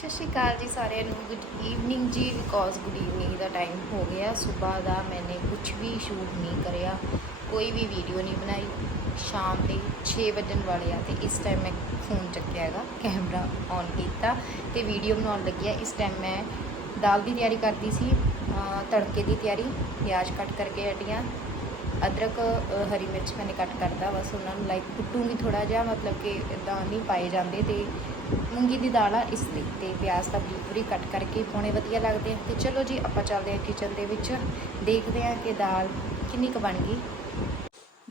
ਸਤਿ ਸ਼੍ਰੀ ਅਕਾਲ ਜੀ ਸਾਰਿਆਂ ਨੂੰ। ਗੁੱਡ ਈਵਨਿੰਗ ਜੀ ਬਿਕੋਜ਼ ਗੁੱਡ ਈਵਨਿੰਗ ਦਾ ਟਾਈਮ ਹੋ ਗਿਆ। ਸਵੇਰ ਦਾ ਮੈਨੇ ਕੁਝ ਵੀ ਸ਼ੂਟ ਨਹੀਂ ਕਰਿਆ, ਕੋਈ ਵੀ ਵੀਡੀਓ ਨਹੀਂ ਬਣਾਈ। ਸ਼ਾਮ ਦੇ 6 ਵਜਣ ਵਾਲੇ ਆ ਤੇ ਇਸ ਟਾਈਮ ਮੈਂ ਫੋਨ ਚੱਕਿਆ ਹੈਗਾ ਕੈਮਰਾ ਔਨ ਕੀਤਾ ਤੇ ਵੀਡੀਓ ਬਣਾਉਣ ਲੱਗੀ ਆ। ਇਸ ਟਾਈਮ ਮੈਂ ਦਾਲ ਦੀ ਤਿਆਰੀ ਕਰਦੀ ਸੀ ਤੜਕੇ ਦੀ ਤਿਆਰੀ, ਪਿਆਜ਼ ਕੱਟ ਕਰਕੇ ਹਟੀਆਂ। ਅਦਰਕ ਹਰੀ ਮਿਰਚ ਮੈंने ਕੱਟ ਕਰਦਾ ਬਸ ਉਹਨਾਂ ਨੂੰ ਲਾਈਕ ਕੁੱਟੂਗੀ ਥੋੜਾ ਜਿਹਾ, ਮਤਲਬ ਕਿ ਇਦਾਂ ਨਹੀਂ ਪਾਏ ਜਾਂਦੇ ਤੇ ਮੂੰਗੀ ਦੀ ਦਾਲ ਆ, ਇਸ ਲਈ ਤੇ ਪਿਆਜ਼ ਦਾ ਪੂਰੀ ਕੱਟ ਕਰਕੇ ਪਾਉਣੇ ਵਧੀਆ ਲੱਗਦੇ ਆ। ਤੇ ਚਲੋ ਜੀ, ਆਪਾਂ ਚੱਲਦੇ ਆ ਕਿਚਨ ਦੇ ਵਿੱਚ। ਦੇਖਦੇ ਆ ਕਿ ਦਾਲ ਕਿੰਨੀ ਕੁ ਬਣ ਗਈ।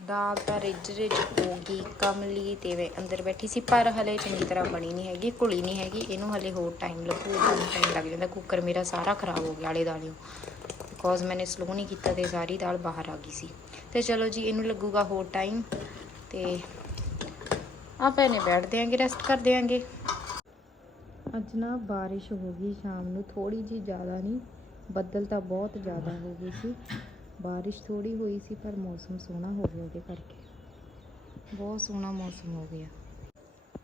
ਦਾਲ ਤਾਂ ਰਿੱਜ ਰਿੱਝ ਹੋ ਗਈ, ਕਮਲੀ ਤੇ ਵੇ ਅੰਦਰ ਬੈਠੀ ਸੀ, ਪਰ ਹਲੇ ਚੰਗੀ ਤਰ੍ਹਾਂ ਬਣੀ ਨਹੀਂ ਹੈਗੀ, ਘੁਲੀ ਨਹੀਂ ਹੈਗੀ। ਇਹਨੂੰ ਹਲੇ ਹੋਰ ਟਾਈਮ ਲੱਗੂਗਾ ਟਾਈਮ ਲੱਗ ਜਾਂਦਾ। ਕੁੱਕਰ ਮੇਰਾ ਸਾਰਾ ਖਰਾਬ ਹੋ ਗਿਆ, ਆਲੇ ਦਾਲਿਓ ਬਿਕੋਜ਼ ਮੈਨੇ ਸਲੋ ਨਹੀਂ ਕੀਤਾ ਤੇ ਸਾਰੀ ਦਾਲ ਬਾਹਰ ਆ ਗਈ ਸੀ। ਤੇ ਚਲੋ ਜੀ, ਇਹਨੂੰ ਲੱਗੂਗਾ ਹੋਰ ਟਾਈਮ ਤੇ ਆਪਾਂ ਇਹਨੇ ਬੈਠ ਦਿਆਂਗੇ ਰੈਸਟ ਕਰ ਦਿਆਂਗੇ। ਅੱਜ ਨਾ ਬਾਰਿਸ਼ ਹੋ ਗਈ ਸ਼ਾਮ ਨੂੰ ਥੋੜੀ ਜੀ ਜ਼ਿਆਦਾ ਨਹੀਂ ਬੱਦਲ ਤਾਂ ਬਹੁਤ ਜ਼ਿਆਦਾ ਹੋ ਗਏ ਸੀ। ਬਾਰਿਸ਼ ਥੋੜੀ ਹੋਈ ਸੀ ਪਰ ਮੌਸਮ ਸੋਹਣਾ ਹੋ ਗਿਆ ਉਹਦੇ ਕਰਕੇ। ਬਹੁਤ ਸੋਹਣਾ ਮੌਸਮ ਹੋ ਗਿਆ।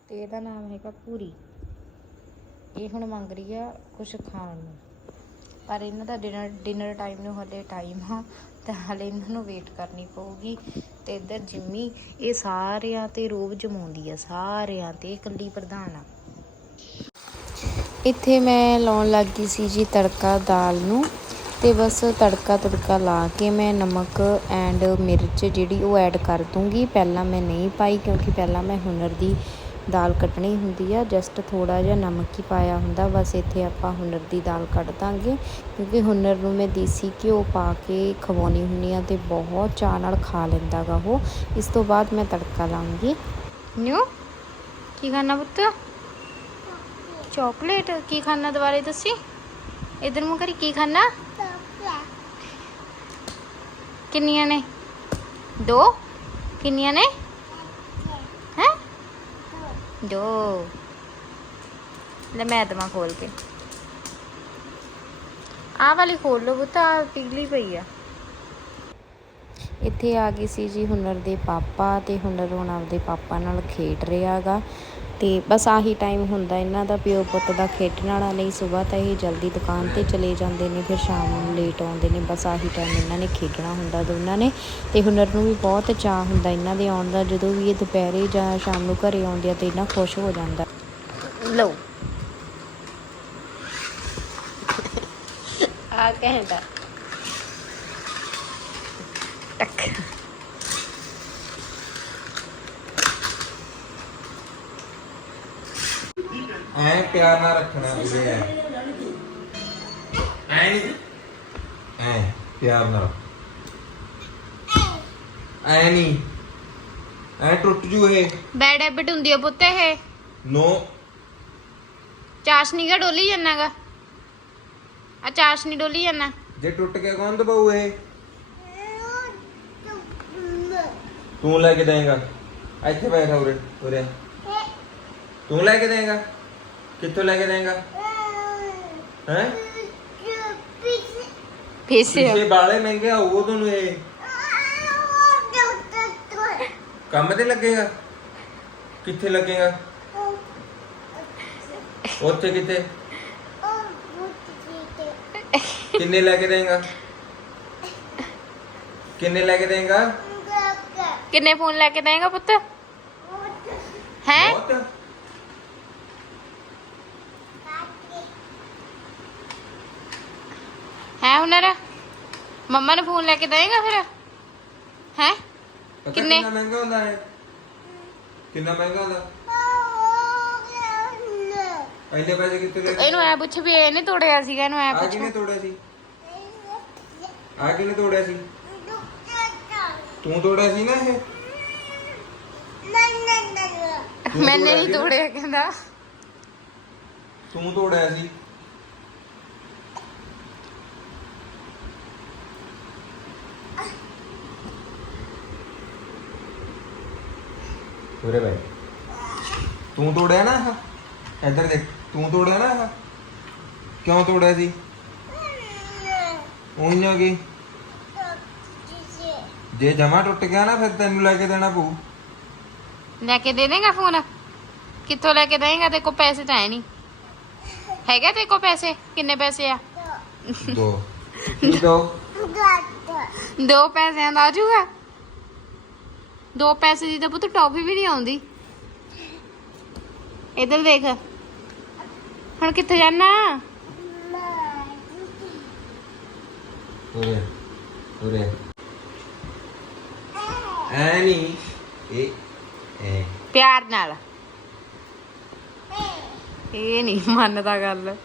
ਤੇ ਇਹਦਾ ਨਾਮ ਹੈਗਾ ਪੂਰੀ। ਇਹ ਹੁਣ ਮੰਗ ਰਹੀ ਆ ਕੁਝ ਖਾਣ ਨੂੰ। ਪਰ ਇਹਨਾਂ ਦਾ ਡਿਨਰ ਡਿਨਰ ਟਾਈਮ ਨੂੰ ਹਲੇ ਟਾਈਮ ਆ ਤਾਂ ਹਲੇ ਇਹਨਾਂ ਨੂੰ ਵੇਟ ਕਰਨੀ ਪਊਗੀ। ਤੇ ਇੱਧਰ ਜਿੰਮੀ, ਇਹ ਸਾਰਿਆਂ ਤੇ ਰੋਬ ਜਮਾਉਂਦੀ ਆ, ਸਾਰਿਆਂ ਤੇ ਇਕੱਲੀ ਪ੍ਰਧਾਨ ਆ। ਇੱਥੇ ਮੈਂ ਲਾਉਣ ਲੱਗ ਗਈ ਸੀ ਜੀ ਤੜਕਾ ਦਾਲ ਨੂੰ, ਤੇ ਬਸ ਤੜਕਾ ਤੜਕਾ ਲਾ ਕੇ ਮੈਂ ਨਮਕ ਐਂਡ ਮਿਰਚ ਜਿਹੜੀ ਉਹ ਐਡ ਕਰ ਦੂੰਗੀ। ਪਹਿਲਾਂ ਮੈਂ ਨਹੀਂ ਪਾਈ ਕਿਉਂਕਿ ਪਹਿਲਾਂ ਮੈਂ ਹੁਨਰ ਦੀ ਦਾਲ ਕੱਟਣੀ ਹੁੰਦੀ ਆ ਜਸਟ ਥੋੜਾ ਜਿਹਾ ਨਮਕ ਹੀ ਪਾਇਆ ਹੁੰਦਾ। ਬਸ ਇੱਥੇ ਆਪਾਂ ਹੁਨਰ ਦੀ ਦਾਲ ਕੱਢ ਦਾਂਗੇ, ਕਿਉਂਕਿ ਹੁਨਰ ਨੂੰ ਮੈਂ ਦੇਸੀ ਘਿਓ ਪਾ ਕੇ ਖਵਾਉਣੀ ਹੁੰਨੀ ਆ ਤੇ ਬਹੁਤ ਚਾਅ ਨਾਲ ਖਾ ਲੈਂਦਾ ਗਾ ਉਹ। ਇਸ ਤੋਂ ਬਾਅਦ ਮੈਂ ਤੜਕਾ ਲਾਉਂਗੀ ਨਿਊ, ਕੀ ਖਾਣਾ ਪੁੱਤ? ਚਾਕਲੇਟ, ਕੀ ਖਾਣਾ ਦੁਬਾਰੇ ਦੱਸੀ ਇਧਰ ਮੂੰਹ ਕਰੀ, ਕੀ ਖਾਣਾ? ਕਿੰਨੀਆਂ ਨੇ? ਦੋ? ਕਿੰਨੀਆਂ ਨੇ? ਦੋ। ਲੈ ਮੈਂ ਦਮਾ ਖੋਲ ਕੇ। ਆਹ ਵਾਲੀ ਖੋਲ ਲਓ ਬੁੱਤਾ ਪਿਗਲੀ ਪਈ ਆ। ਇੱਥੇ ਆ ਗਈ ਸੀ ਜੀ ਹੁਨਰ ਦੇ ਪਾਪਾ ਤੇ ਹੁਨਰ ਹੁਣ ਆਪਦੇ ਪਾਪਾ ਨਾਲ ਖੇਡ ਰਿਹਾਗਾ ਤੇ ਬਸ ਆਹੀ ਟਾਈਮ ਹੁੰਦਾ ਇਹਨਾਂ ਦਾ ਪਿਓ ਪੁੱਤ ਦਾ ਖੇਡਣ ਵਾਲਾ ਨਹੀਂ ਸਵੇਰ ਤਾਂ ਇਹ ਜਲਦੀ ਦੁਕਾਨ ਤੇ ਚਲੇ ਜਾਂਦੇ ਨੇ ਫਿਰ ਸ਼ਾਮ ਨੂੰ ਲੇਟ ਆਉਂਦੇ ਨੇ ਬਸ ਆਹੀ ਟਾਈਮ ਇਹਨਾਂ ਨੇ ਖੇਡਣਾ ਹੁੰਦਾ ਦੋਨਾਂ ਨੇ। ਤੇ ਹੁਨਰ ਨੂੰ ਵੀ ਬਹੁਤ ਚਾਹ ਹੁੰਦਾ ਇਹਨਾਂ ਦੇ ਆਉਣ ਦਾ ਜਦੋਂ ਵੀ ਇਹ ਦੁਪਹਿਰੇ ਜਾਂ ਸ਼ਾਮ ਨੂੰ ਘਰੇ ਆਉਂਦੇ ਆ ਤੇ ਇਹਨਾਂ ਖੁਸ਼ ਹੋ ਜਾਂਦਾ। ਲਓ। ਆ ਕਹਿੰਦਾ। ਟੱਕ। ਐ ਪਿਆਰ ਨਾਲ ਰੱਖਣਾ ਵੀਰੇ ਐ। ਐ ਨਹੀਂ ਐ ਪਿਆਰ ਨਾਲ। ਐ ਨਹੀਂ ਐ ਟੁੱਟ ਜੂ ਇਹ। ਬੈਡ ਹੈਬਿਟ ਹੁੰਦੀ ਆ ਪੁੱਤ ਇਹ। ਨੋ ਚਾਸ਼ਨੀ ਕਾ ਡੋਲੀ ਜਾਣਾਗਾ ਆ ਚਾਸ਼ਨੀ ਡੋਲੀ ਜਾਣਾ ਜੇ ਟੁੱਟ ਗਿਆ ਕੌਣ ਦਬਾਊ ਇਹ? ਤੂੰ ਲੈ ਕੇ ਦੇਂਗਾ ਇੱਥੇ ਬੈਠਾ ਉਰੇ ਉਰੇ। ਤੂੰ ਲੈ ਕੇ ਦੇਂਗਾ ਕਿੱਥੋਂ ਲੈ ਕੇ ਦੇਂਗਾ ਹੈ ਫੇਸੇ ਪਿੱਛੇ ਬਾਲੇ ਮਹਿੰਗੇ ਆਊਗਾ ਤੁਹਾਨੂੰ ਇਹ ਕੰਮ ਤੇ ਲੱਗੇਗਾ ਕਿੱਥੇ ਲੱਗੇਗਾ ਉੱਥੇ ਕਿੱਥੇ ਕਿੰਨੇ ਲੈ ਕੇ ਦੇਂਗਾ ਕਿੰਨੇ ਲੈ ਕੇ ਦੇਂਗਾ ਕਿੰਨੇ ਫੋਨ ਲੈ ਕੇ ਦੇਗਾ ਪੁੱਤ ਹੈ ਬਹੁਤ ਹੈ ਹੁਨਰ? ਮੰਮਾ ਨੂੰ ਫੋਨ ਲੈ ਕੇ ਦੇਗਾ ਫਿਰ? ਹੈ? ਪਤਾ ਕਿੰਨੇ? ਕਿੰਨਾ ਮਹਿੰਗਾ ਹੁੰਦਾ ਹੈ ਕਿੰਨਾ ਮਹਿੰਗਾ ਹੁੰਦਾ? ਪਹਿਲੇ ਪੈਸੇ ਕਿੱਥੇ ਗਏ ਇਹਨੂੰ ਐ ਪੁੱਛ ਵੀ ਇਹਨੇ ਤੋੜਿਆ ਸੀਗਾ ਇਹਨੂੰ ਐ ਆ ਪੁੱਛ ਤੋੜਿਆ ਸੀ? ਆ ਕਿਨੇ ਤੋੜਿਆ ਸੀ? ਤੂੰ ਤੋੜਿਆ ਸੀ ਨਾ ਇਹ? ਤੂੰ ਮੈਨੇ ਤੋੜਿਆ ਨਹੀਂ ਸੀ ਨਾ? ਤੋੜਿਆ ਕਹਿੰਦਾ। ਤੂੰ ਤੋੜਿਆ ਸੀ? ਉਰੇ ਬੈ ਤੂੰ ਤੋੜਿਆ ਨਾ ਇਹ ਇੱਧਰ ਦੇਖ ਤੂੰ ਤੋੜਿਆ ਨਾ ਇਹ ਕਿਉਂ ਤੋੜਿਆ ਸੀ ਉਹੀ ਨਾ ਕੀ ਜੇ ਜਮਾ ਟੁੱਟ ਗਿਆ ਨਾ ਫਿਰ ਤੈਨੂੰ ਲੈ ਕੇ ਦੇਣਾ ਪਊ ਲੈ ਕੇ ਦੇ ਦੇਗਾ ਫੋਨ ਕਿੱਥੋਂ ਲੈ ਕੇ ਦੇਗਾ ਤੇ ਕੋ ਪੈਸੇ ਤਾਂ ਹੈ ਨਹੀਂ ਹੈਗੇ ਤੇ ਕੋ ਪੈਸੇ ਕਿੰਨੇ ਪੈਸੇ ਆ ਦੋ ਕੀ ਦੋ ਦੋ ਪੈਸਿਆਂ ਦਾ ਆ ਜਾਊਗਾ ਦੋ ਪੈਸੇ ਦੀ ਤਾਂ ਪੁੱਤ ਟੌਫੀ ਵੀ ਨਹੀਂ ਆਉਂਦੀ। ਇਧਰ ਦੇਖ। ਹੁਣ ਕਿੱਥੇ ਜਾਣਾ? ਉਰੇ ਉਰੇ। ਐ ਨਹੀਂ ਇਹ ਐ। ਪਿਆਰ ਨਾਲ। ਇਹ ਨਹੀਂ ਮੰਨਦਾ ਗੱਲ।